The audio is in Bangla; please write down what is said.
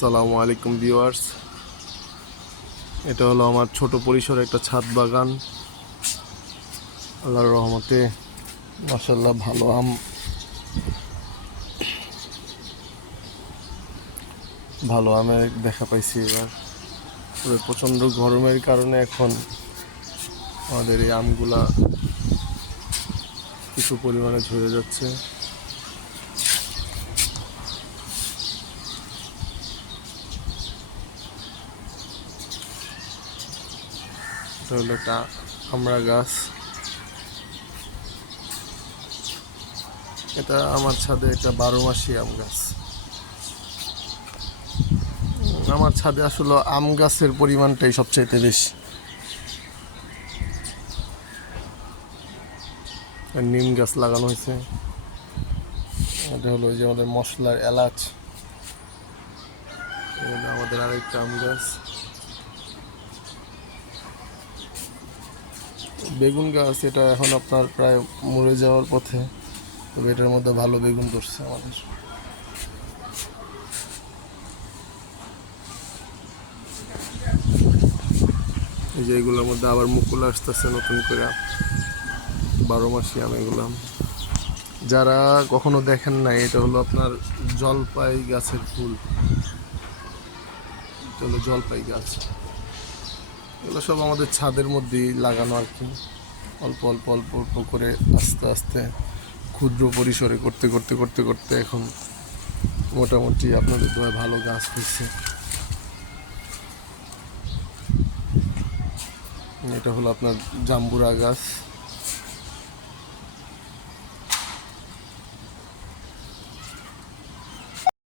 আসসালামু আলাইকুম ভিউয়ার্স, এটা হলো আমার ছোট পরিসরে একটা ছাদ বাগান। আল্লাহর রহমতে মাশাআল্লাহ ভালো আমের দেখা পাইছি এবার। তবে প্রচণ্ড গরমের কারণে এখন আমাদের এই আমগুলা কিছু পরিমাণে ঝরে যাচ্ছে। এটা হলো একটা আমড়া গাছ। এটা আমার ছাদে একটা 12 মাসি আম গাছ। আমার ছাদে আসলে আম গাছের পরিমাণটাই সবচাইতে বেশি। নিম গাছ লাগানো হয়েছে। এটা হলো যে আমাদের মশলার এলাচ। এটা আমাদের আরেকটা আম গাছ। বেগুন গাছ, এটা এখন আপনার প্রায় মরে যাওয়ার পথে, তবে এটার মধ্যে ভালো বেগুন ধরছে আমাদের। এই যে এগুলোর মধ্যে আবার মুকুল আসতেছে নতুন করে, 12 মাসি আম এগুলো। যারা কখনো দেখেন নাই, এটা হলো আপনার জলপাই গাছের ফুল। এটা হলো জলপাই গাছ। এগুলো সব আমাদের ছাদের মধ্যেই লাগানো আর কি, অল্প অল্প অল্প অল্প করে আস্তে আস্তে ক্ষুদ্র পরিসরে করতে করতে করতে করতে এখন মোটামুটি আপনাদের দোয়ায় ভালো গাছ হয়েছে। এটা হলো আপনার জাম্বুরা গাছ।